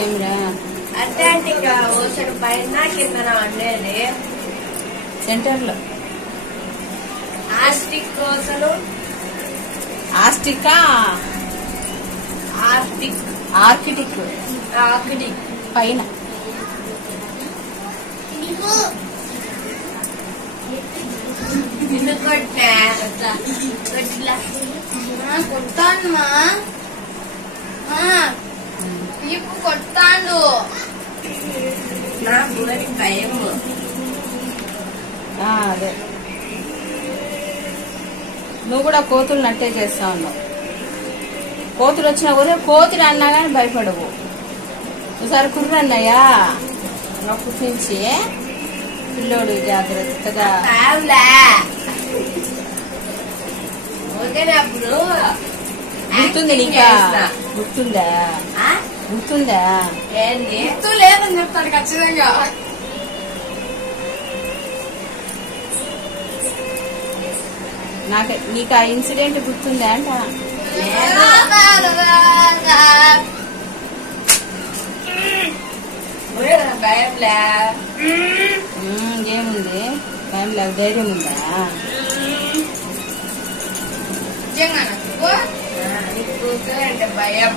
ఏమిరా Atlantic ocean పైన కింద ఉండేది సెంటర్ లో ఆస్టిక్ ఓషన్ ఆస్టికా ఆర్టిక్ ఆర్కిటిక్ ఆర్కిటిక్ పైన కొట్టాను ఇప్పుడు కొట్టాను నా బుడకి భయం అదే నువ్వు కూడా కోతులు నట్టే చేస్తా ఉన్నావు. కోతులు వచ్చినా కూడా కోతులు అన్నా కానీ భయపడవు. ఒకసారి కుర్ర అన్నయ్యా అప్పటి నుంచి పిల్లోడు జాగ్రత్తగా గుర్తుంది నీకా గుర్తుందా గుర్తుందా గుర్తు లేదని చెప్తాను ఖచ్చితంగా. నీకు ఆ ఇన్సిడెంట్ గుర్తుందా అంట. ఏముంది భయం లేదు ధైర్యం ఉందా. అంటే భయం.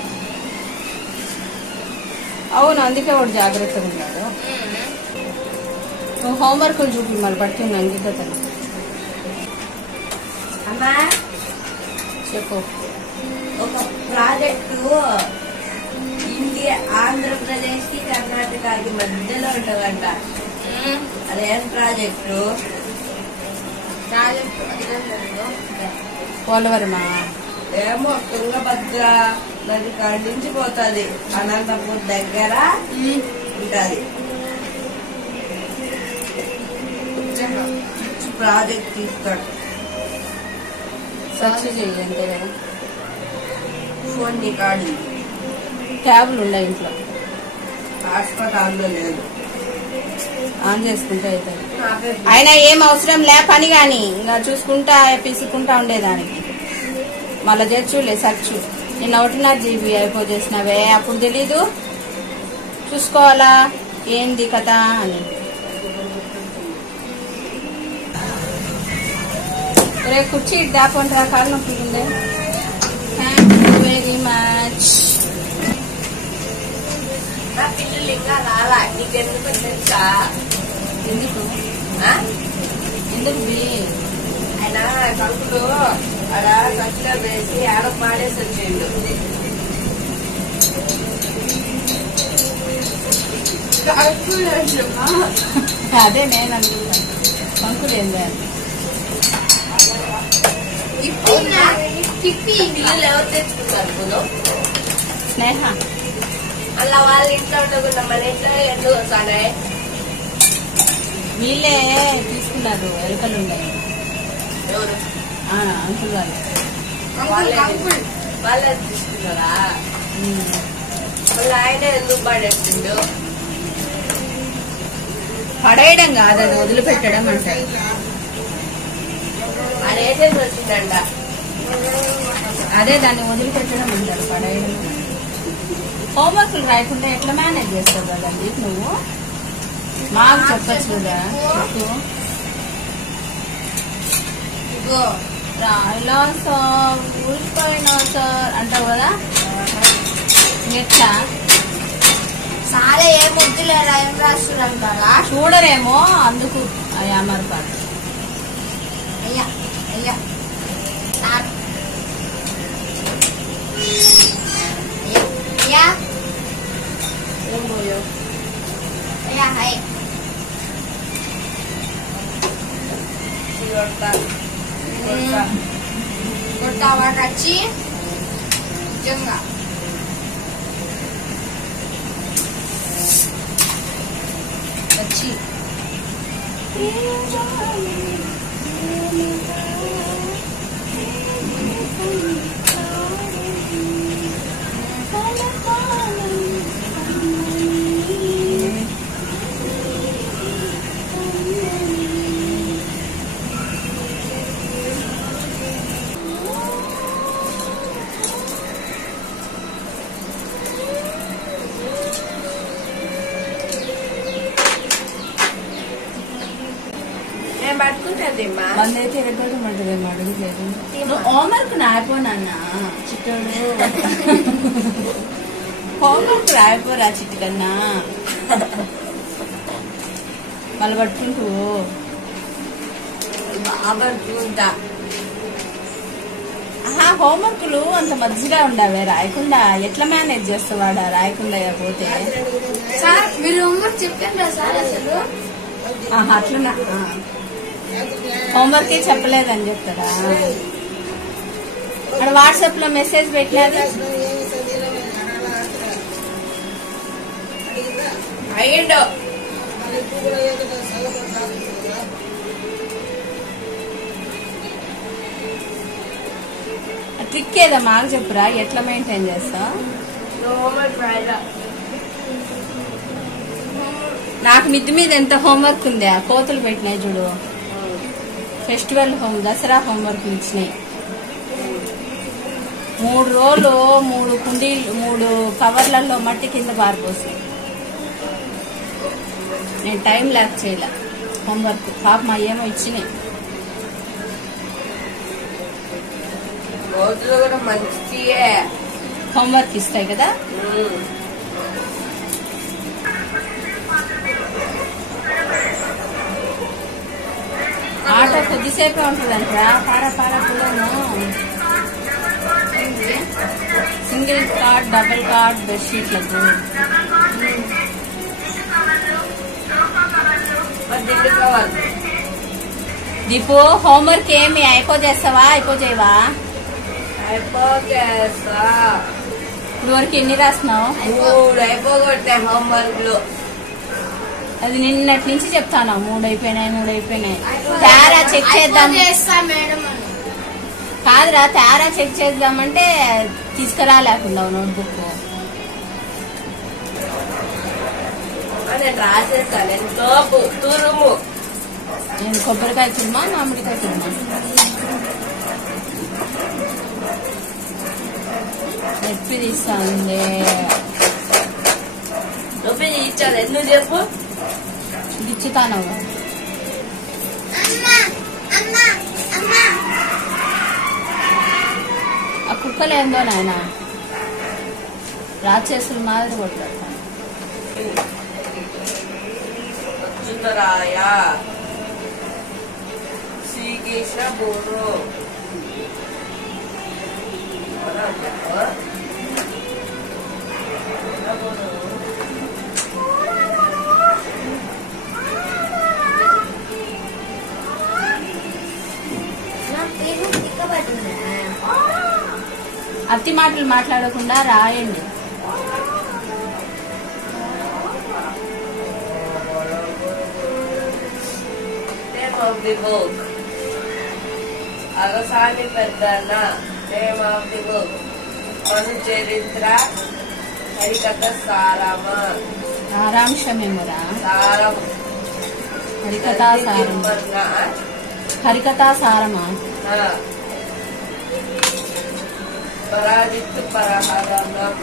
అవును అందుకే వాడు జాగ్రత్తగా ఉన్నాడు. నువ్వు హోంవర్క్లు చూపి మళ్ళీ పడుతుంది అంకితను. అమ్మా చెప్పు. ఒక ప్రాజెక్టు ఇండియా ఆంధ్రప్రదేశ్ కి కర్ణాటకకి మధ్యలో ఉంటుందంట. అదేం ప్రాజెక్టు? పోలవరమా? ఏమో తుంగభద్ర నది కాడించి పోతుంది. అనంతపూర్ దగ్గర ఉంటది ప్రాజెక్ట్ తీస్తాడు. సర్చ్ చెయ్యి అంతే కదా. ఫోన్ రికార్డు ట్యాబ్లు ఉన్నాయి ఇంట్లో. హాస్పిటల్లో లేదు. ఆన్ చేసుకుంటే అవుతుంది. అయినా ఏం అవసరం లే పని గాని ఇంకా చూసుకుంటా పిసుకుంటా ఉండేదానికి. మళ్ళా చేర్చులే సర్చు. నిన్న 1.5 GB అయిపోచేసినవే. అప్పుడు తెలీదు చూసుకోవాలా ఏంది కథ అని. రే కుర్చీ దాపంటారా కాళ్ళు నొప్పి ఉంది. Thank you very much. నా పిల్లలు ఇంకా రాలా. నీకెందుకు తెలుసా? ఎందుకు ఎందుకు ఆయన కంకులు ఆడ ఖర్చులో వేసి ఆడ పాడేసి వచ్చిండు. అదే నేను అనుకున్నాను కంకులేందే. పిల్లలు ఎవరు తెచ్చుకుంటారు? స్నేహ అలా వాళ్ళ ఇంట్లో ఉండకుండా మన ఇంట్లో ఎందుకు వస్తానే? వీళ్ళే తీసుకున్నారు. ఎలుకలు ఉన్నాయి. ఎవరు? అంకుల్ వాళ్ళే తీసుకున్నారా? మళ్ళీ ఆయన ఎందుకు పడేసిండు? పడేయడం కాదు అది వదిలిపెట్టడం అంటారు. అదేసేసి వచ్చిందంట. అదే దాన్ని వదిలిపెట్టడం అంటారు పడేయడం. హోంవర్క్లు రాయకుండా ఎట్లా మేనేజ్ చేస్తావు కదండి నువ్వు? మాకు చెప్పచ్చు కదా. రాయలా సార్ ఊరిపోయినా సార్ అంటావు కదా. ఎట్లా సారే ఏం వద్దులేరా ఏం రాస్తుంటారా? చూడరేమో అందుకు అమర్పాటు. అయ్యా అయ్యా అయ్యా అయ్యా హై కొట్టావా కచ్చి నిజంగా వచ్చి మంది అయితే ఎరగొట్టమంటదేమో అడుగులేదు. నువ్వు హోంవర్క్ రాయిపోనన్న చిట్టోడు. హోంవర్క్ రాయిపోరా చిట్టుకన్నా. మళ్ళీ పట్టుకుంటూ పట్టుకుంటా. హోంవర్క్లు అంత మధ్యగా ఉండవే రాయకుండా ఎట్లా మేనేజ్ చేస్తావాడా రాయకుండా పోతే? సార్ మీరు హోంవర్క్ చెప్పారా సార్? అసలు అట్లా హోంవర్క్ చెప్పలేదని చెప్తాడా? అక్కడ వాట్సాప్ లో మెసేజ్ పెట్టినది అయ్యిండో. ట్రిక్ ఏదో మాకు చెప్పురా, ఎట్లా మెయింటైన్ చేస్తావు? నాకు మిద్ది మీద ఎంత హోంవర్క్ ఉంది. ఆ కోతులు పెట్టినాయి చూడు, ఫెస్టివల్ దసరా హోంవర్క్ ఇచ్చినాయి. 3 రోజులు 3 కుండీలు 3 కవర్లలో మట్టి కింద పారిపోసి నేను టైం ల్యాక్ చేయలే హోంవర్క్. పాప మా ఏమో ఇచ్చినాయి. హోంవర్క్ ఇస్తాయి కదా. ఆట కొద్దిసేపే ఉంటుందంట. పారా పారా కూడాను సింగిల్ కార్డ్, డబుల్ కార్డ్ బెడ్షీట్లకు. దీపు హోంవర్క్ ఏమి అయిపోచేస్తావా? అయిపోచేవా? ఇప్పుడు వరకు ఎన్ని రాస్తున్నావు? 3 అయిపోగొట్టే హోంవర్క్ లో. అది నిన్నటి నుంచి చెప్తాను. 3 అయిపోయినాయి. తేరా చెక్ చేద్దాం కాదురా, తేరా చెక్ చేద్దామంటే తీసుకురాలేకుండా నోట్బుక్. నేను కొబ్బరికాయ తురుమా, మామిడికాయ తురుమా? నొప్పి తీస్తుంది. నొప్పి ఇచ్చాను ఎందుకు చెప్పు? గిచ్చుతాను. ఆ కుక్కలు ఏందో నాయన రాక్షసులు మాదిరి కొట్టారు. అచ్యుతరాయ శ్రీకృష్ణ బోర్డు అతి మాటలు మాట్లాడకుండా రాయండి. అగసాని పెద్దన్న నేమ్ ఆఫ్ ది బుక్ మను చరిత్ర హరికథ సారాంశమేమోరా. సారం హరికథా సారం. హరికథా సారమా? పరాజిత్తు పరహరణం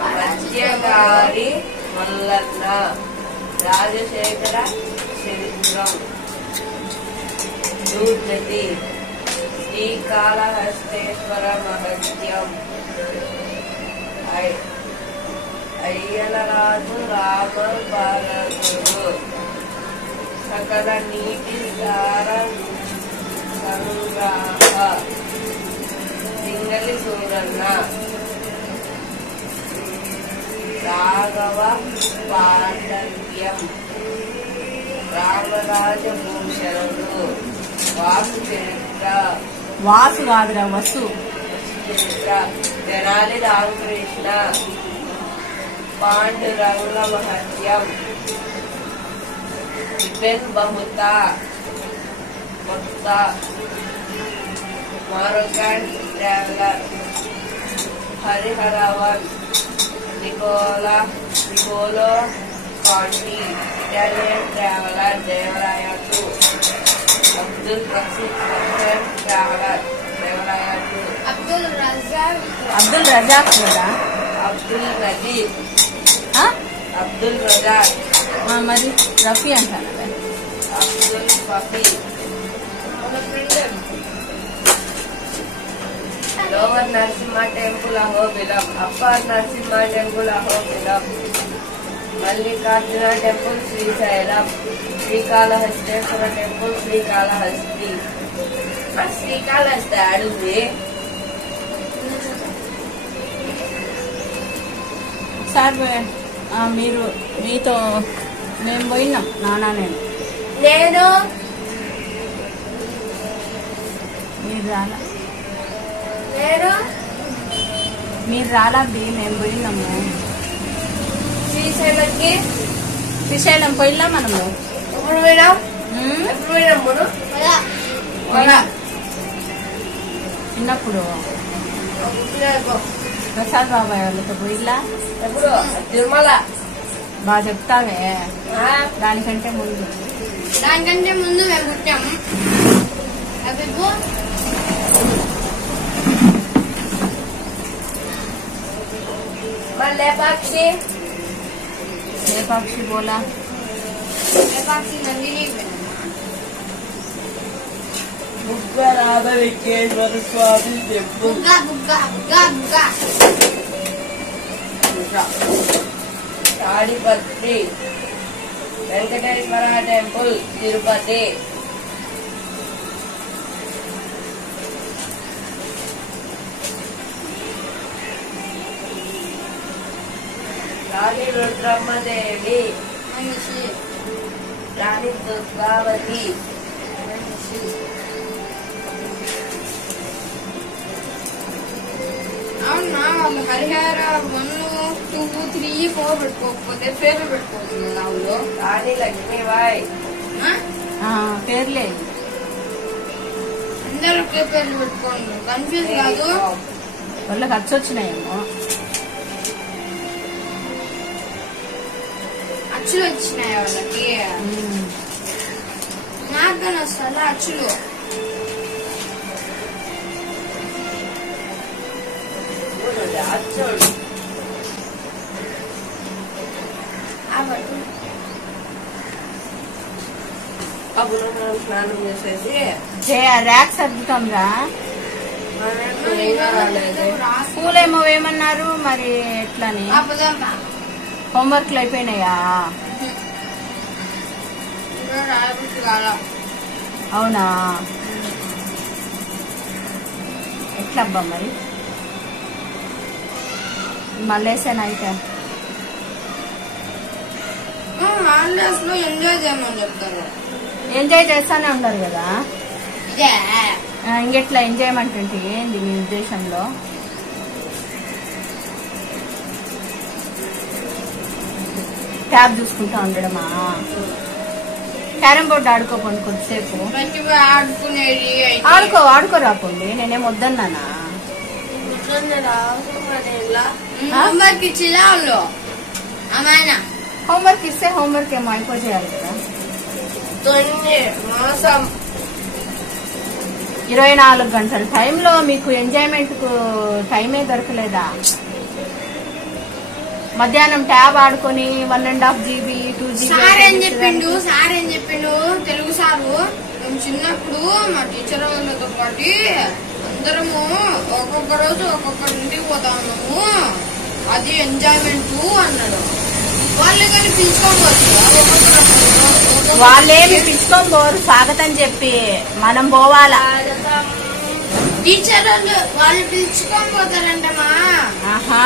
మధ్యగారి మల్లన్న రాజశేఖర చరిత్రం దూర్జతి శ్రీకాళహస్తేశ్వర మహత్యం అయ్యలరాజు రామ భారతుడు సకల నీటి సార సంగ్రహ సింగలి సూరన్న రాఘవ పాండవ్యం రామరాజభూషణుడు వాసు చరిత్ర. వాసు కాదురా, వసు చరిత్ర తెనాలి రామకృష్ణ పాండురంగ మహత్యం విపిన్ బహుత మొత్త మారోకాన్ ట్రావెలర్ హరిహరవన్ Nicolo Conti Italian traveller Devaraya 2 Abdul Rashid traveller Devaraya 2 Abdul Razzaq కదా. అబ్దుల్ రజాక్ మరి రఫీ అంటాను lower Narasimha temple Ahobilam, upper Narasimha temple Ahobilam, Mallikarjuna temple Srisailam, Srikalahasteeswara temple Srikalahasti. Srikalahasti ఆడుంది. సార్ మీరు మీతో మేము పోయినాం నానా నేను మీరు రాలా మీరు రాలబ్బి మేము పోయినాము శ్రీశైలంకి. శ్రీశైలం పోయినా మనము ఎప్పుడు పోయినాం? ఎప్పుడు పోయినాం? చిన్నప్పుడు ప్రసాద్ బాబాయ్ వాళ్ళతో పోయిలా. ఎప్పుడు? తిరుమల. బాగా చెప్తావే. దానికంటే ముందు మేము పుట్టాము. లేపాక్షి లేపాక్షి బోలా లేపాక్షి నందిని బుగ్గ రాధవికేశ్వర స్వామి టెంపుల్. తాడిపత్రి వెంకటేశ్వర టెంపుల్ తిరుపతి. రాణి రుద్రమ్మదేవి, రాణి దుర్గావతి, అవునా వాళ్ళు హరిహర 1, 2, 3, 4 పెట్టుకోకపోతే పేర్లు పెట్టుకోవచ్చు కదా వాళ్ళు. రాణి లక్ష్మీబాయి. పేర్లే అందరూ ఒకే పేర్లు పెట్టుకోండి, కన్ఫ్యూజ్ కాదు. వాళ్ళ ఖర్చు వచ్చినాయేమో. అచ్చులు వచ్చినాయి వాళ్ళకి. నాకు కానీ వస్తా అచ్చులు. అప్పుడు మనం స్నానం చేసేసి ర్యాక్ సర్దుతాం రా. స్కూల్ ఏమో ఏమన్నారు మరి ఎట్లని? హోంవర్క్లు అయిపోయినాయా? అవునా? ఎట్లబ్బా మరి మళ్ళేసాను అయితే. హాలిడేస్ లో ఎంజాయ్ చేయమని చెప్తారు. ఎంజాయ్ చేస్తానే ఉన్నారు కదా. ఇంకెట్లా ఎంజాయ్మెంట్ అంటే ఏంది మీ ఉద్దేశంలో? ట్యాబ్ చూసుకుంటా ఉండడమా? క్యారమ్ బోర్డు ఆడుకోపోండి కొద్దిసేపు. ఆడుకోరాపోండి, నేనేం వద్దన్నానా? హోంవర్క్ ఇచ్చిలా వాళ్ళు. హోంవర్క్ ఇస్తే హోంవర్క్ ఏమో అయిపోయాలి కదా. 24 గంటల టైంలో మీకు ఎంజాయ్మెంట్ కు టైమే దొరకలేదా? మధ్యాహ్నం ట్యాబ్ ఆడుకొని 1.5 GB 2 GB. సార్ ఏం చెప్పిండు తెలుగు సారు, మేము చిన్నప్పుడు మా టీచర్ వాళ్ళతో పాటు అందరము ఒక్కొక్క రోజు ఒక్కొక్కరి ఇంటికి పోతా ఉన్నాము, అది ఎంజాయ్మెంట్ అన్నాడు. వాళ్ళు కానీ పిలుచుకోవచ్చు, వాళ్ళేమి పిలుచుకొని పోరు, స్వాగతం చెప్పి మనం పోవాలా. టీచర్ వాళ్ళు పిలుచుకొని పోతారంటమా. ఆహా,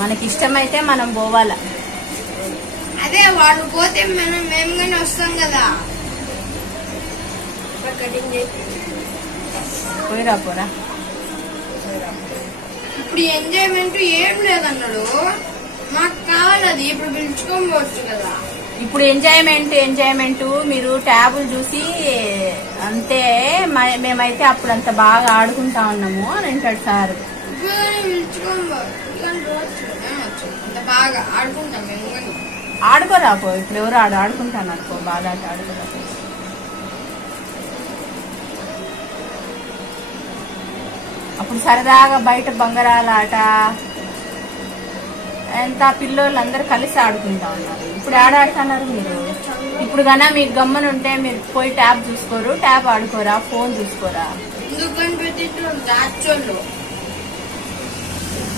మనకి ఇష్టమైతే మనం పోవాలా. అదే వాళ్ళు పోతే మేము కానీ వస్తాం కదా. పోయిరా పోరా. ఇప్పుడు ఎంజాయ్మెంట్ ఏం లేదన్నాడు, మాకు కావాలి అది. ఇప్పుడు పిలుచుకొని పోవచ్చు కదా. ఇప్పుడు ఎంజాయ్మెంట్ మీరు ట్యాబులు చూసి అంతే, మేమైతే అప్పుడు అంత బాగా ఆడుకుంటా ఉన్నాము అని అంటాడు సార్. పిలుచుకొని పోవచ్చు, అంత బాగా ఆడుకుంటాం మేము కానీ. ఆడుకోరాపో, ఇప్పుడు ఎవరు ఆడుకుంటాను అనుకో, బాగా ఆడుకోరా. అప్పుడు సరదాగా బయట బంగారాల ఆట, ఎంత పిల్లోళ్ళు అందరు కలిసి ఆడుకుంటా ఉన్నారు. ఇప్పుడు ఆడుతున్నారు మీరు. ఇప్పుడు కన్నా మీకు గమ్మని ఉంటే మీరు పోయి ట్యాబ్ చూసుకోరు, ట్యాబ్ ఆడుకోరా, ఫోన్ చూసుకోరా?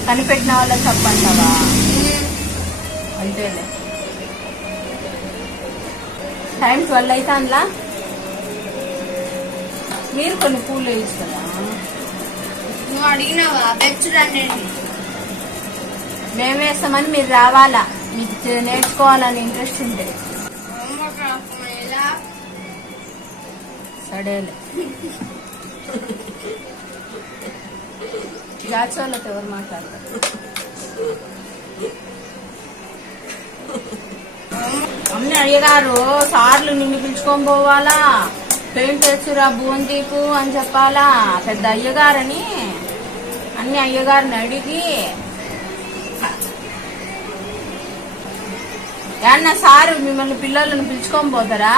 కనిపెట్టిన వాళ్ళ తప్పంటావా? అంతేలే. టైం 12 అయితే అందులో మీరు కొన్ని పూలు వేయిస్తారా? నువ్వు అడిగినావా? తెచ్చురండి. మేము వేస్తామని మీరు రావాలా, మీకు నేర్చుకోవాలని ఇంట్రెస్ట్ ఉంటే. సడేలే. జాగ్రత్తలతో ఎవరు మాట్లాడతారు? అన్నీ అయ్యగారు సార్లు నిన్ను పిలుచుకొని పోవాలా, పెయింట్ వేస్తురా బూందీపు అని చెప్పాలా, పెద్ద అయ్యగారని అన్ని అయ్యగారిని అడిగి ఏమన్నా సారు మిమ్మల్ని పిల్లలను పిలుచుకొని పోతారా?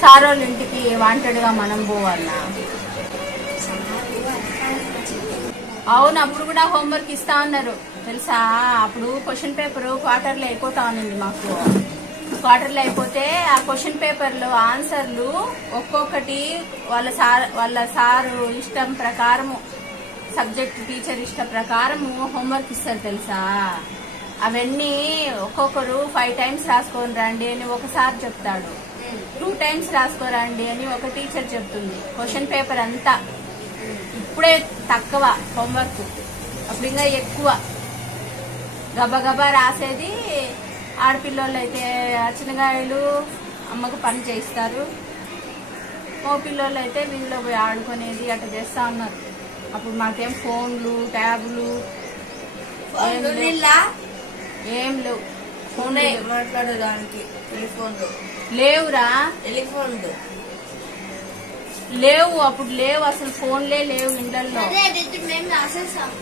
సార్ వాళ్ళ ఇంటికి వాంటెడ్ గా మనం పోవాలనా? అవును, అప్పుడు కూడా హోంవర్క్ ఇస్తా ఉన్నారు తెలుసా. అప్పుడు క్వశ్చన్ పేపర్ క్వార్టర్లో అయిపోతా ఉన్నింది మాకు. క్వార్టర్లో అయిపోతే ఆ క్వశ్చన్ పేపర్ లో ఆన్సర్లు ఒక్కొక్కటి వాళ్ళ సారు ఇష్టం ప్రకారము, సబ్జెక్ట్ టీచర్ ఇష్ట ప్రకారము హోంవర్క్ ఇస్తారు తెలుసా. అవన్నీ ఒక్కొక్కరు 5 టైమ్స్ రాసుకొని రండి అని ఒకసారి చెప్తాడు, 2 టైమ్స్ రాసుకోరండి అని ఒక టీచర్ చెప్తుంది. క్వశ్చన్ పేపర్ అంతా ఇప్పుడే తక్కువ హోంవర్క్, అప్పుడు ఇంకా ఎక్కువ గబగబా రాసేది. ఆడపిల్లలు అయితే చిన్నగాయలు అమ్మకు పని చేయిస్తారు, మగ పిల్లలు అయితే వీధిలో పోయి ఆడుకునేది అట్లా చేస్తా ఉన్నారు. అప్పుడు మాకేం ఫోన్లు ట్యాబ్లు ఏం లేవు. ఫోన్ మాట్లాడడానికి టెలిఫోన్లు లేవురా, టెలిఫోన్లు లేవు. అప్పుడు లేవు, అసలు ఫోన్లే లేవు ఇండ్లలో. మేము రాసేసాం.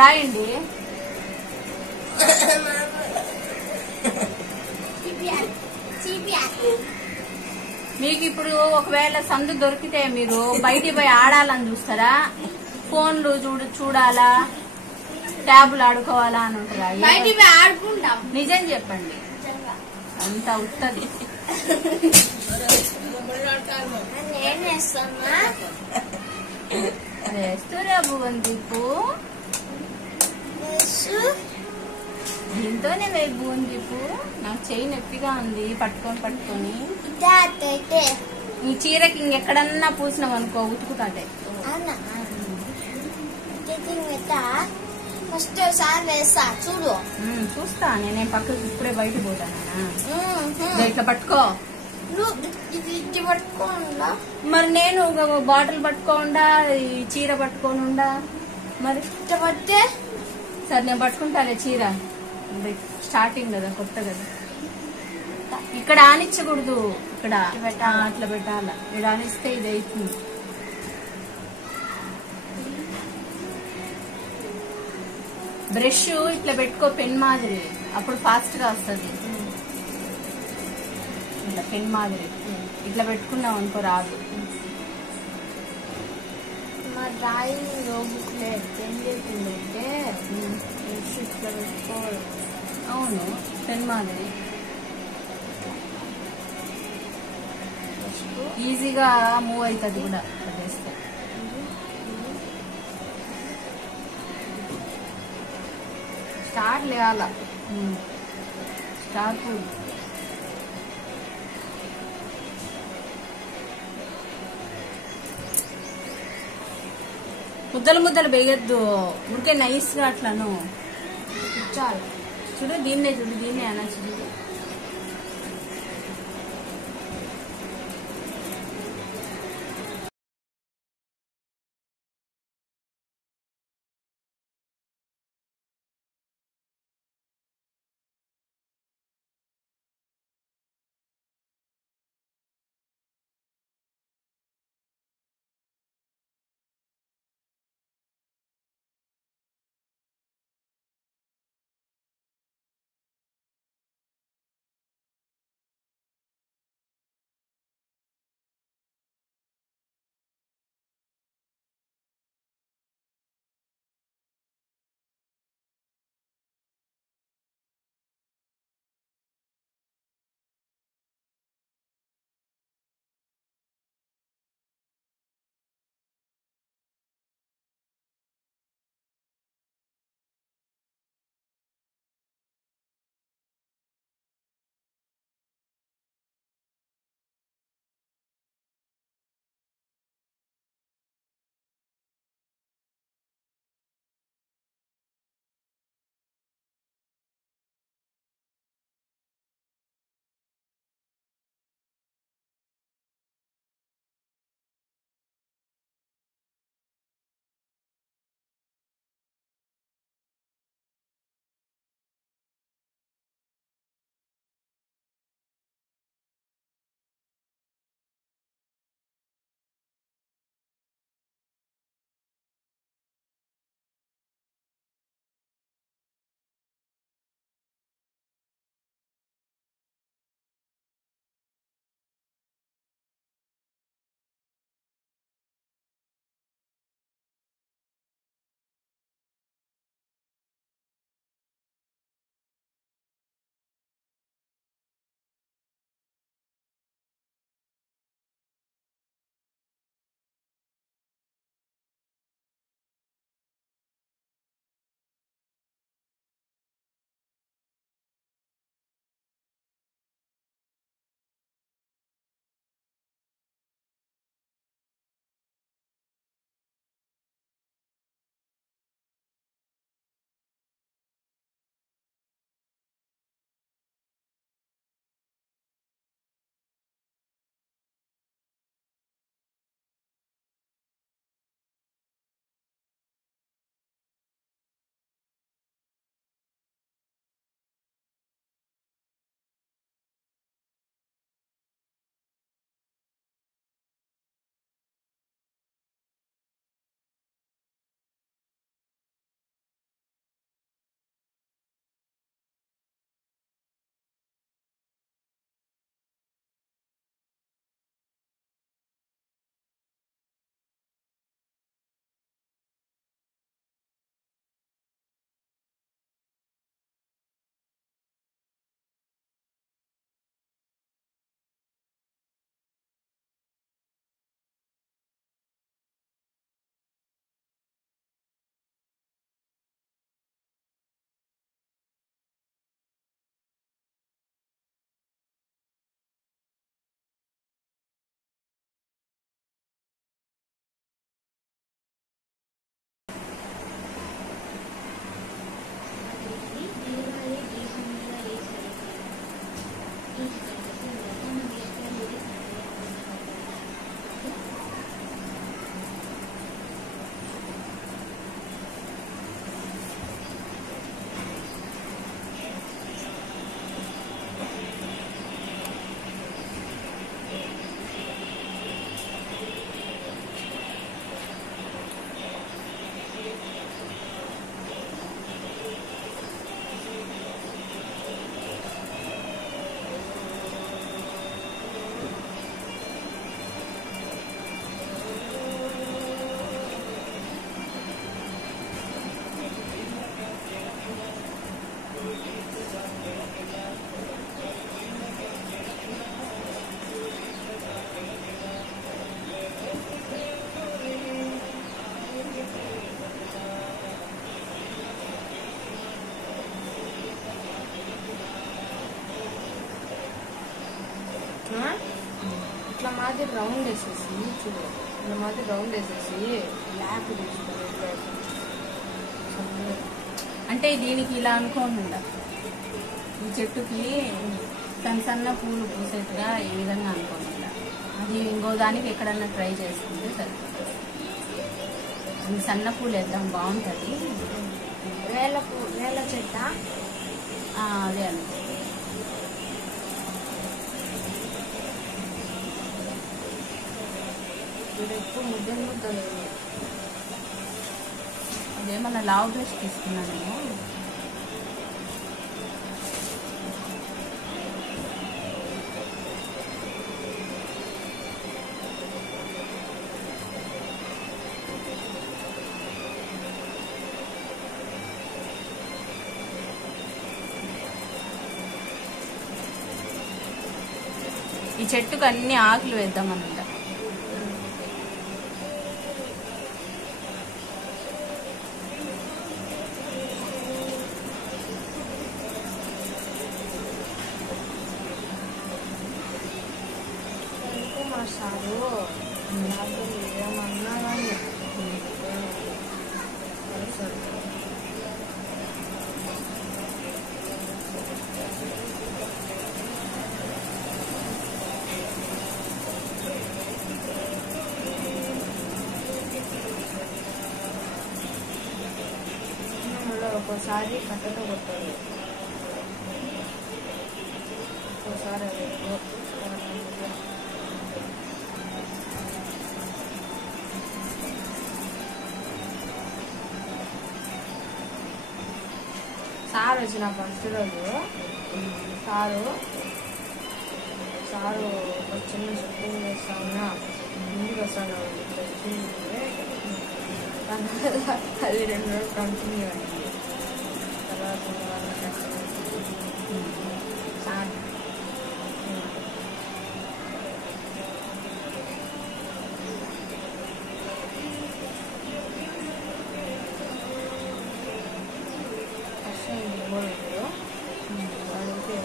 రాయండి. మీకు ఇప్పుడు ఒకవేళ సందు దొరికితే మీరు బయటికి పోయి ఆడాలని చూస్తారా? ఫోన్లు చూడాలా, ట్యాబులు ఆడుకోవాలా అని ఉంటారా? ఆడుకుంటాం. నిజం చెప్పండి, అంత ఉత్తది. వేస్తురా బూందీపు, దీంతోనే వేయి బూందీపు. నాకు చెయ్యి నొప్పిగా ఉంది పట్టుకొని. ఈ చీరకి ఇంకెక్కడన్నా పూసినాం అనుకో ఉతుకుతాటే. ఫస్ట్ సార్ వేస్తా చూడు. చూస్తా, నేనేం పక్కకి ఇప్పుడే బయటకు పోతానా? ఇట్లా పట్టుకో. ఇది పట్టుకోండా మరి నేను ఒక బాటిల్ పట్టుకోండా, ఈ చీర పట్టుకోనుండా. మరి ఇట్లా పట్టే సరే నేను పట్టుకుంటాలే చీర. స్టార్టింగ్ కదా, కొత్త కదా. ఇక్కడ ఆనిచ్చకూడదు, ఇక్కడ అట్లా పెట్టాల. ఇక్కడ ఆనిస్తే ఇది అవుతుంది. బ్రష్ ఇట్లా పెట్టుకో పెన్ మాదిరి, అప్పుడు ఫాస్ట్ గా వస్తుంది. ఇట్లా పెన్ మాదిరి ఇట్లా పెట్టుకున్నావు అనుకో రాదు. మా డ్రాయింగ్ నోట్బుక్ పెన్ లేకుంటే ఇట్లా పెట్టుకోవాలి. అవును, పెన్ మాదిరి ఈజీగా మూవ్ అవుతుంది కూడా చేస్తే. స్టార్ లేవాల, స్టార్ పూల్. ముద్దలు వేయద్దు, ఊరికే నైస్ గా అట్లాను చాలు. చూడు దీన్నే అనొచ్చు చూడు. మాదిరి రౌండ్ వేసేసి చూడు, ఇలా మాదిరి రౌండ్ వేసేసి ల్యాప్ తీసుకొని అంటే దీనికి ఇలా అనుకోకుండా ఈ చెట్టుకి సన్న సన్న పూలు పూసేట్టుగా ఈ విధంగా అనుకోకుండా అది ఇంకో దానికి ఎక్కడన్నా ట్రై చేసుకుంటే సరిపోతుంది. అది సన్న పూలు వేద్దాం, బాగుంటుంది. వేల చెట్ట అదే అనుకో. ఎక్కువ ముద్దలు అదేమన్నా లావ్ బ్రష్ తీసుకున్నానేమో. ఈ చెట్టుకు అన్ని ఆకులు వేద్దామన్నమాట. సారు ఏమన్నా కానీ ఒక్కోసారి కట్టతో కొట్టాడు, ఒక్కోసారి సార్ వచ్చిన ఫస్ట్ రోజు సారు ఒక చిన్న షూటింగ్ చేస్తా ఉన్నా, ముందుకు వస్తాను అది 2 రోజులు కంటిన్యూ అయింది. తర్వాత సార్ వాడితే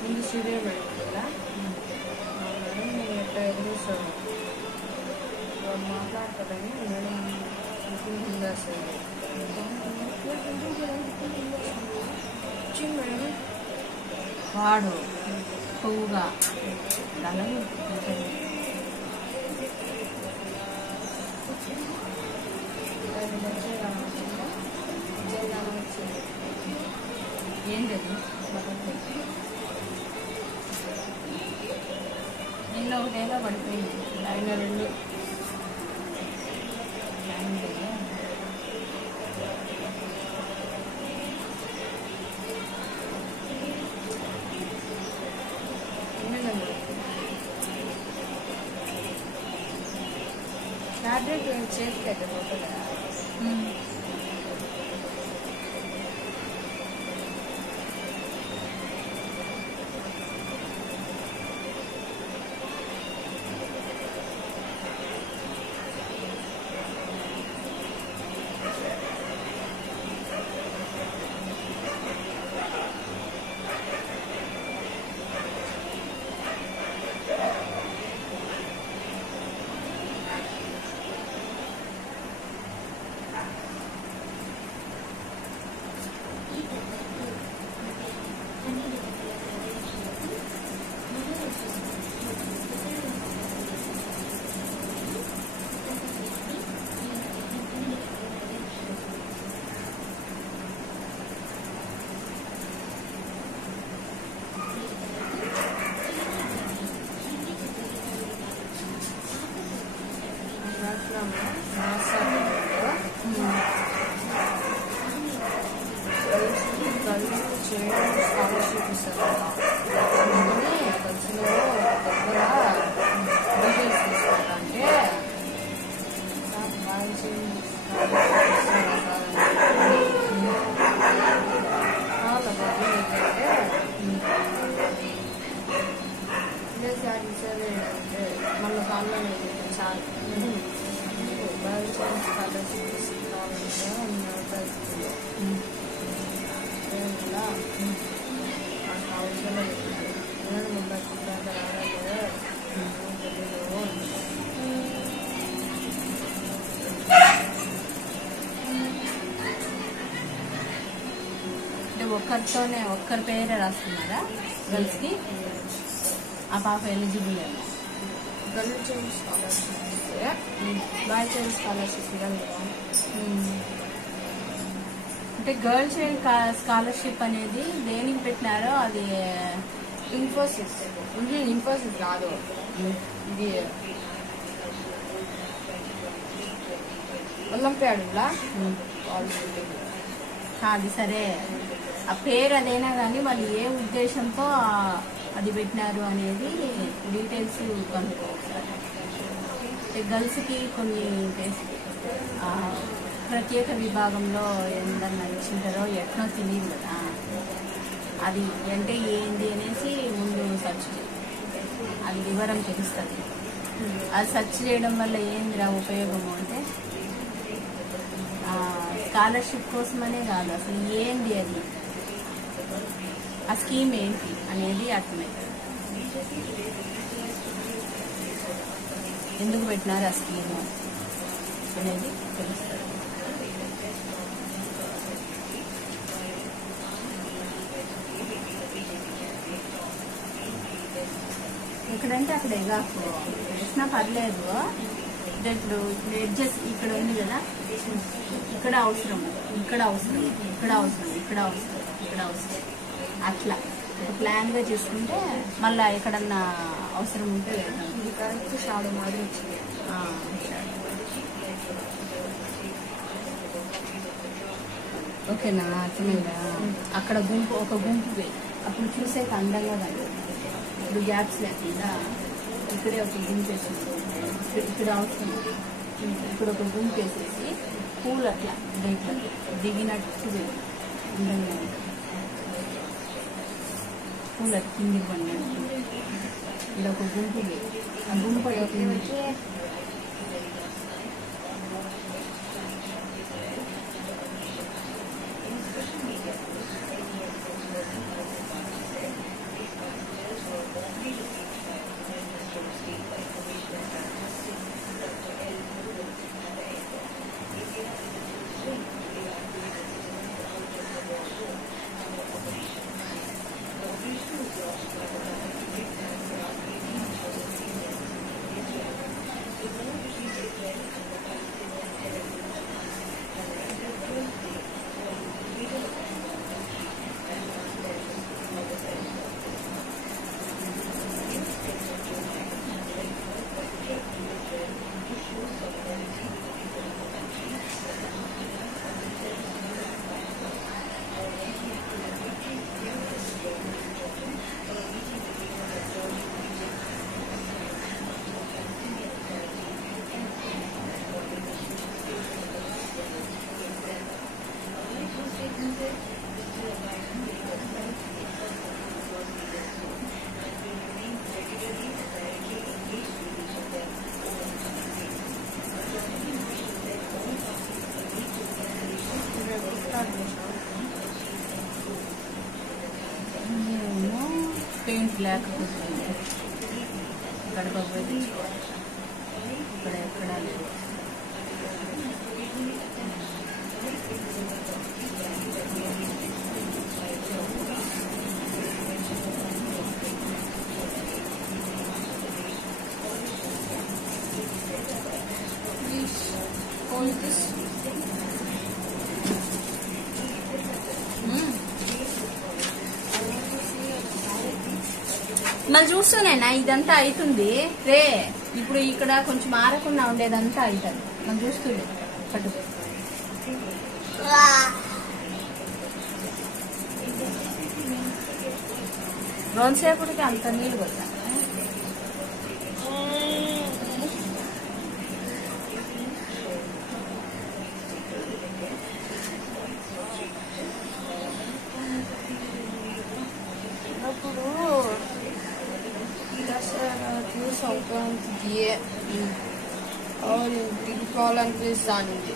ముందు స్టూడియో పెట్టుకుందా మేడం, నేను ఎట్లా ఎదురుస్తాను వాడు మాట్లాడతాడని మేడం ముందు వస్తుంది. మేడం వాడు కొవ్వుగా ఏంటది నిన్న ఒకటేగా పడిపోయింది. ఆయన 2 ట్యాబ్లెట్ చేస్తే కదా స్కాలర్షిప్ ఇస్తారు కలిసిలో దగ్గర డీటెయిల్స్ తీసుకోవాలంటే సరే అంటే మన ఆన్లైన్ చాలా స్కాలర్షిప్ తీసుకోవాలంటే అవసరం ముంబై రావడం ఒక్కరితోనే ఒక్కరి పేరే రాస్తున్నారా గర్ల్స్ కి? ఆ పాప ఎలిజిబుల్ ఏమో. Girl child scholarship, bye child scholarship ఇవ్వాలి కదా. అంటే గర్ల్ చైల్డ్ స్కాలర్షిప్ అనేది దేనికి పెట్టినారో అది ఇన్ఫోసిస్ కాదు, ఇది ఒలింపియాడ్లా అది సరే. ఆ పేరు అదైనా కానీ వాళ్ళు ఏ ఉద్దేశంతో అది పెట్టినారు అనేది డీటెయిల్స్ కనుక్కోవాలి. గర్ల్స్ కి కొన్ని ప్రత్యేక విభాగంలో ఏదన్నా ఇచ్చింటారో ఎట్నో తెలియదు కదా. అది అంటే ఏంది అనేసి ముందు సెర్చ్ అది వివరం తెలుస్తుంది. అది సెర్చ్ చేయడం వల్ల ఏందిరా ఉపయోగము అంటే స్కాలర్షిప్ కోసమనే కాదు, అసలు ఏంది అది, ఆ స్కీమ్ ఏంటి అనేది అర్థమవుతుంది. ఎందుకు పెట్టినారు ఆ స్కీమ్ అనేది తెలుస్తుంది. ఎక్కడంటే అక్కడ ఎగాకు వేసినా పర్లేదు. ఇప్పుడు ఎడ్జెస్ ఇక్కడ ఉంది కదా, ఇక్కడ అవసరం, ఇక్కడ అవసరం, ఇక్కడ అవసరం, ఇక్కడ అవసరం, ఇక్కడ అవసరం, అట్లా ప్లాన్ గా చేసుకుంటే మళ్ళా ఎక్కడన్నా అవసరం ఉంటే కరెక్ట్ షాడో మాదిరి వచ్చింది. ఓకేనా, అర్థమైందా? అక్కడ గుంపు ఒక గుంపు పోయి అప్పుడు చూసే అందంగా కాదు. ఇప్పుడు గ్యాప్స్ లేకుండా ఇక్కడే ఒక గుంపు వేసేసి ఇక్కడ అవసరం, ఇక్కడ ఒక గుంపు వేసేసి పూలు అట్లా దిగినట్టు అందంగా పూలు అట్లా కిందికి పడినట్టు ఇలా ఒక గుంపు పోయి ఆ గుంపు కిందికి పెయింట్ లేకపోతే గడప పోయి తెచ్చుకోవాలి. ఇక్కడ ఎక్కడా లేదు. నన్ను చూస్తూనేనా ఇదంతా అవుతుంది రే. ఇప్పుడు ఇక్కడ కొంచెం ఆరకుండా ఉండేదంతా అవుతుంది. నన్ను చూస్తుండే పట్టు రోజుసేపటికి అంత నీళ్ళు కొడతా. అప్పుడు సంక్రాంతికి దిగుకోవాలనిపిస్తానండి.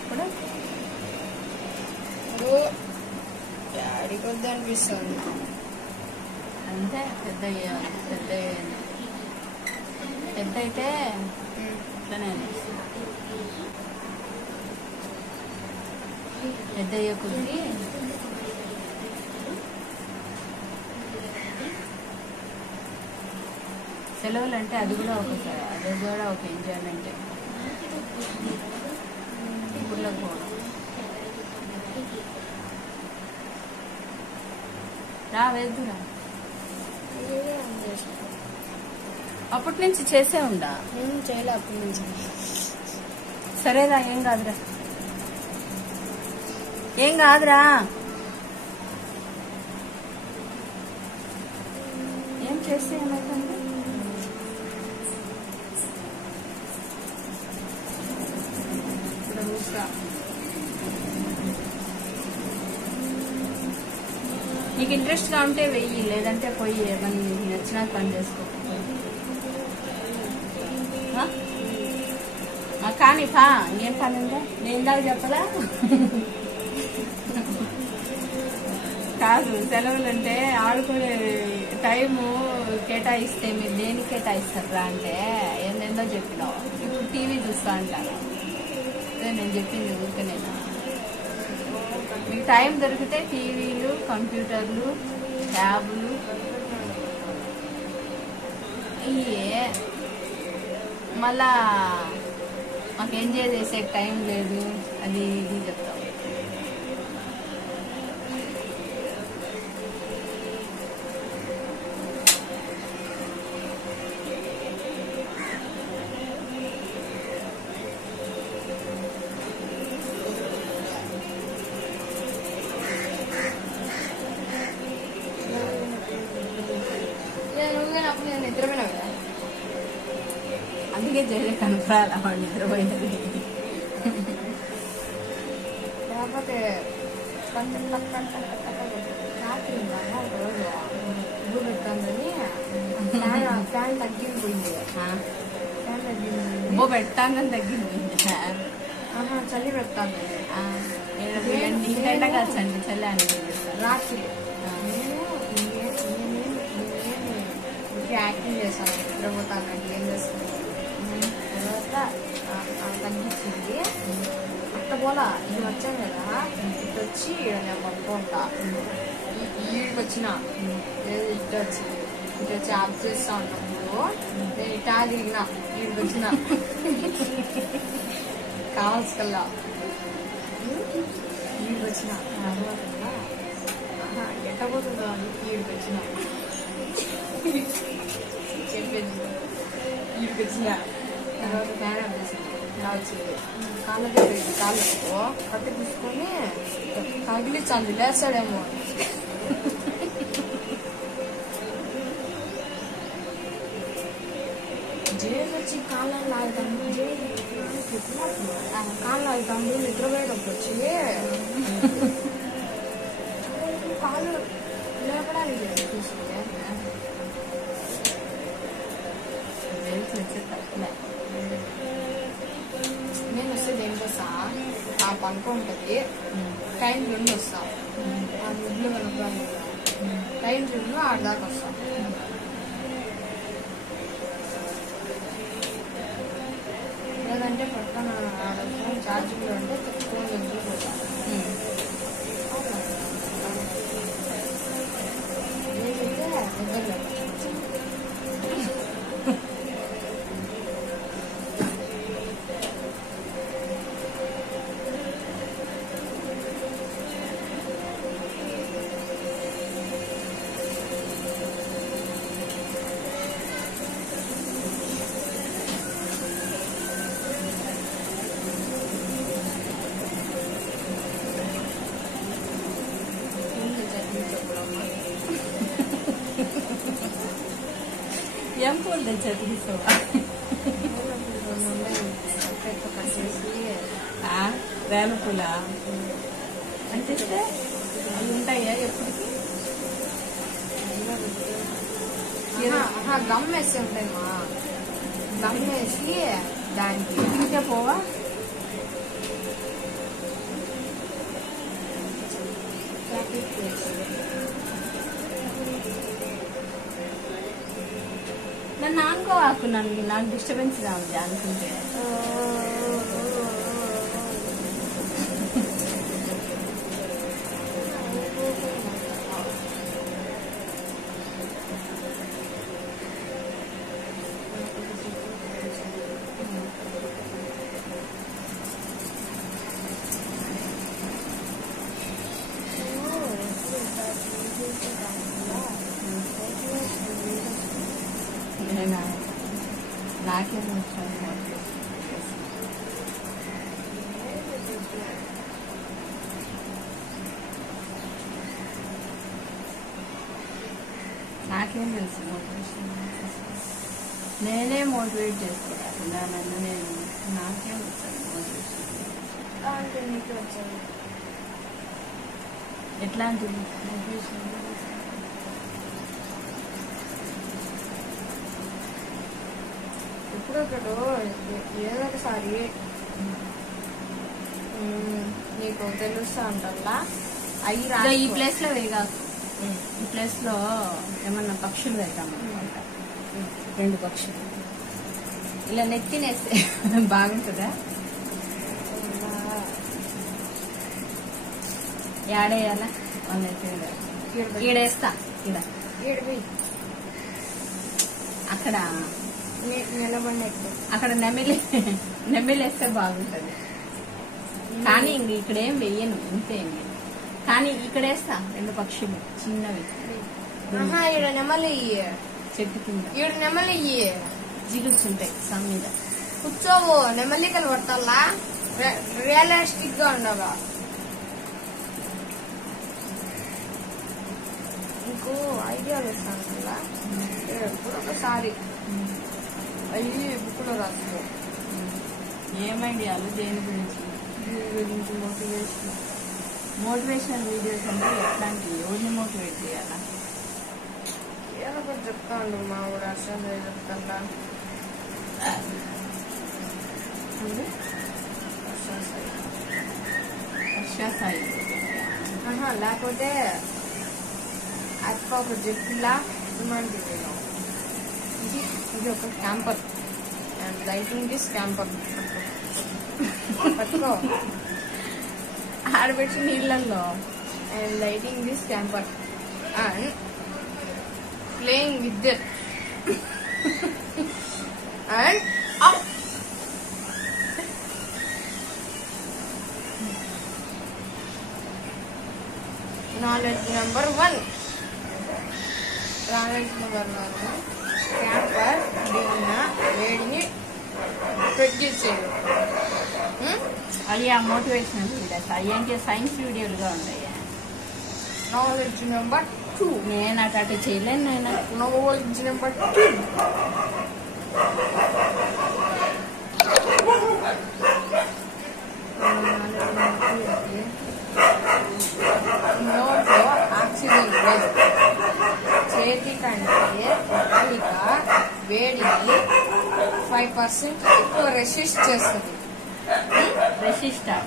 ఇప్పుడు డాడీ కొద్ది అనిపిస్తుంది. అంతే పెద్ద అయితే ఇట్లనే అనిపిస్తుంది. పెద్ద అయ్యే కొద్ది సెలవులు అంటే అది కూడా ఒక ఎంజాయ్మెంట్. ఊళ్ళోకి పోవడం రా వేద్దురా. అప్పటి నుంచి చేసే ఉండా చేయలే అప్పటి నుంచి. సరేరా ఏం కాదురా ఏం చేస్తే ఏమైతుంది. నీకు ఇంట్రెస్ట్ గా ఉంటే వెయ్యి, లేదంటే పోయి ఏమని నచ్చినా పని చేసుకో. కానీ పా ఏం పని ఉందా? నేను దాకా చెప్పలా కాదు. సెలవులు అంటే ఆడుకునే టైము కేటాయిస్తే మీరు దేనికి కేటాయిస్తారా అంటే ఏందేందో చెప్పినావు. ఇప్పుడు టీవీ చూస్తా అంటాను. నేను చెప్పింది ఊరికనే. మీకు టైం దొరికితే టీవీలు, కంప్యూటర్లు, ట్యాబులు ఇవే. మళ్ళా మాకు ఎంజాయ్ చేసే టైం లేదు, అది ఇది చెప్తాం. నిద్రపోయినా కదా, అందుకే జైలు కనపడాలి వాడు నిద్రపోయినది. లేకపోతే రాత్రి ఒక రోజు ఇల్లు పెట్టాలని ఫ్యాన్ తగ్గిపోయింది. ఫ్యాన్ తగ్గింది, బో పెట్టానని తగ్గింది. చలి పెడతాను ఎండ కాచండి, చలి అని రాత్రి. యాక్టింగ్ చేశాను, నిద్రపోతాను అంటే ఏం చేస్తాను. తర్వాత తగ్గించింది. అట్ట పోలా ఇది వచ్చాను కదా, ఇటు వచ్చి నేను పడుకుంటా. ఈడికి వచ్చిన ఇటు వచ్చి ఆఫ్ చేస్తా ఉన్నప్పుడు నేను ఇటా తిరిగినా, ఈడికి వచ్చిన కావాల్సికల్లా ఈడికి వచ్చిన. ఎట్ట పోతుందో అని ఈడికి వచ్చిన చెప్పేది. ఈడికి వచ్చిన తర్వాత ఫ్యాన్ వచ్చేసింది. ఇలా వచ్చింది కాళ్ళ దగ్గర, కాళ్ళకు కట్టి తీసుకొని తగిలించండి, లేస్తాడేమో. జైలు వచ్చి కాళ్ళని లాగుతాము, కాళ్ళు లాగుతాము. నిద్రపోయేటప్పుడు వచ్చి కాళ్ళు లేపడానికి తీసుకుంటే నేను వస్తే దేనికి వస్తా, ఆ పనుకో ఉంటుంది టైం 2 వస్తా. ఆ గుడ్లు కనుక్కోవాలి టైం 2 ఆడదాకా వస్తా. లేదంటే పక్కన ఆడతాం ఛార్జింగ్ ఉంటే ఫోన్ వెళ్ళిపోతాను. లేదంటే నిద్రలో ఏం పూలు తెచ్చా తీసుకోవా? వేల పూల అంటిస్తే అవి ఉంటాయా ఎప్పటికి? గమ్ వేసి ఉంటాయి మా, గమ్ వేసి దానికి ఇంకే పోవా? అరవాకు, నాకు డిస్టర్బెన్స్ కావాలి అనుకుంటే. నాకే నాకేం తెలుసు మోటివేషన్, నేనే మోటివేట్ చేసుకోవాలి నన్ను నేను. నాకేం వచ్చాను మోటివేషన్ అంటే నీకు వచ్చాను. ఎట్లాంటి మోటివేషన్? ఎప్పుడొకడు ఏదో ఒకసారి నీకు తెలుస్తా ఉంటల్లా అవి ఈ ప్లేస్ లో వేగాకు. ఈ ప్లేస్ లో ఏమన్నా పక్షులు పెట్టామన్నమాట, 2 పక్షులు ఇలా నెత్తినేస్తే బాగుంటుందా? యాడేయాలా? ఈడేస్తా. అక్కడ నిలబడి అక్కడ నెమ్మిలేస్తే బాగుంటుంది. కానీ ఇంక ఇక్కడేం వెయ్యను, ఇంతేం కానీ ఇక్కడేస్తా 2 పక్షులు చిన్నవి. ఈడ నెమలి చెట్టు కింద ఈడ నెమలి జిగుల్చుంటాయి సమ్ మీద. కూర్చోవు, నెమలికలు పడతల్లా రియలిస్టిక్ గా ఉండగా. ఇంకో ఐడియాలు ఇస్తాను కదా, ఎప్పుడు ఒకసారి అవి బుక్లో రాసుకో. ఏం ఐడియాలు? దేని గురించి? మోటివేషనల్ వీడియోస్ అంటే ఎట్లాంటివి? ఎవరిని మోటివేట్ చేయాలా? ఏదో ఒకటి చెప్తాను మా ఊరు అసలు చెప్తా. వర్షాసాయి లేకపోతే అక్క ఒక జట్టులా ఇది ఒక camper and lighting this camper పట్టుకో ఆడబెట్టి నీళ్ళల్లో and lighting this camper and playing with it and knowledge number 1 camper దిగిన వేడిని ప్రొడ్యూస్ చేయరు. అది ఆ మోటివేషనల్ వీడియోస్ అయ్యంటే సైన్స్ వీడియోలుగా ఉన్నాయి. నాలెడ్జ్ నెంబర్ 2 నేను అటు చేయలేను. నేను నాలెడ్జ్ నెంబర్ 2 నోట్లో ఆక్సిజన్ లేదు. చేతి కంటే కదలిక వేడిని 5% ఎక్కువ రెసిస్ట్ చేస్తుంది. Resistor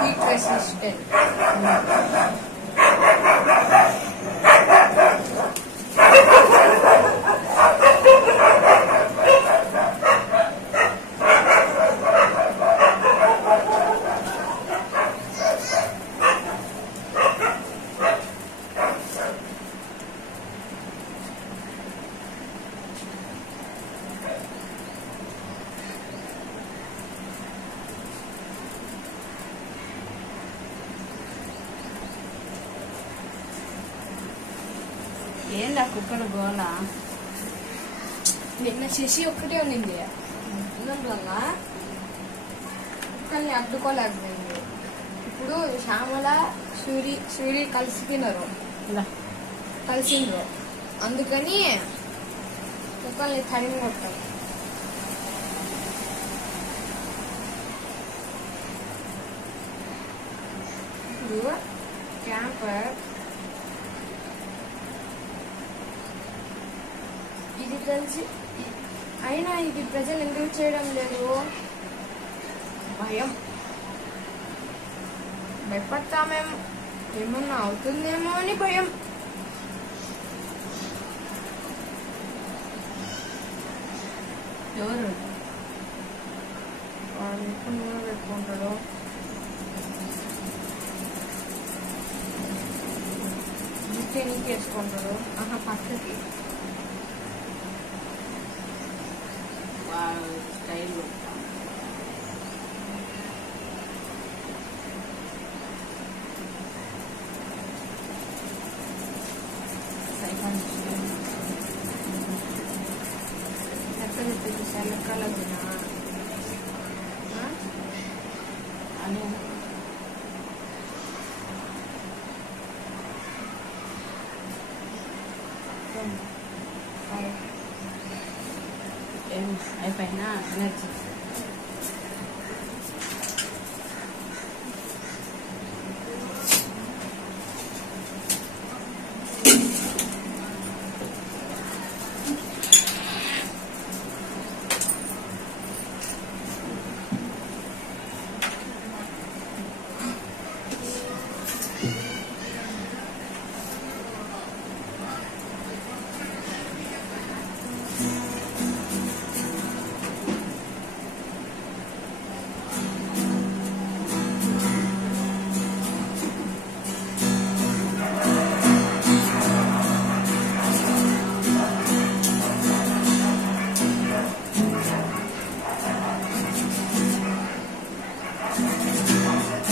heat resistant. ఏందా కుక్కలు గోల? నిన్న శశి ఒక్కటే ఉన్నింది, అందువల్ల కుక్కల్ని అడ్డుకోలేకపోయింది. ఇప్పుడు శ్యామల సూరి కలిసిపోయినారు, కలిసిండ్రు, అందుకని కుక్కల్ని తరిమి కొట్టాం. ఇప్పుడు క్యాంపర్ ఇది తెలిసి అయినా ఇది ప్రజలు ఎందుకు చేయడం లేదు? భయం, భయపడతామేమో, ఏమన్నా అవుతుందేమో అని భయం. ఎవరు వాడు ఎప్పుడు నూనె పెట్టుకుంటాడు. జుట్టు నీకేసుకుంటాడు. పక్కకి స్టైల్ ఎక్కడ చెప్పేసి సెలకాలదినా అని అయిపోయినా ఎనర్జీ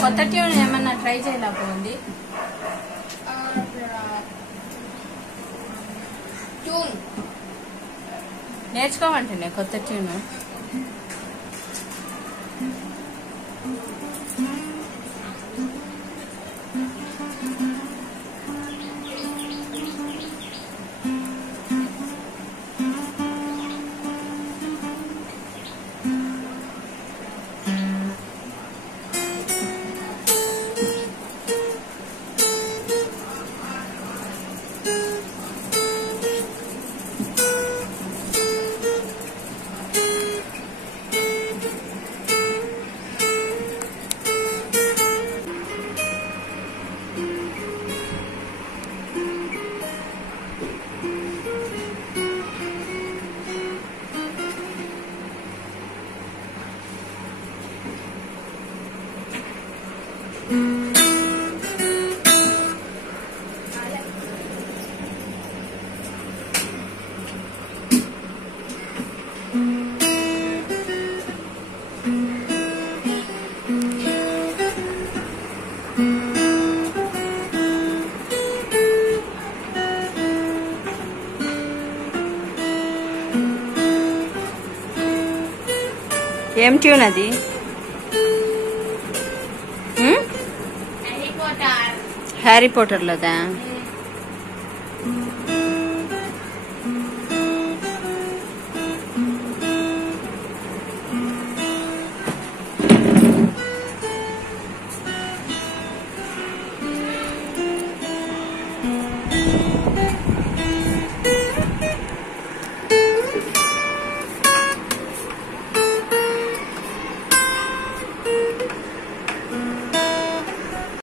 కొత్త ట్యూన్ ఏమన్నా ట్రై చేయలేకపోయింది. ట్యూన్ నేర్చుకోమంటుండే కొత్త ట్యూన్. ఏం ట్యూన్ అది? Harry Potter Lodha?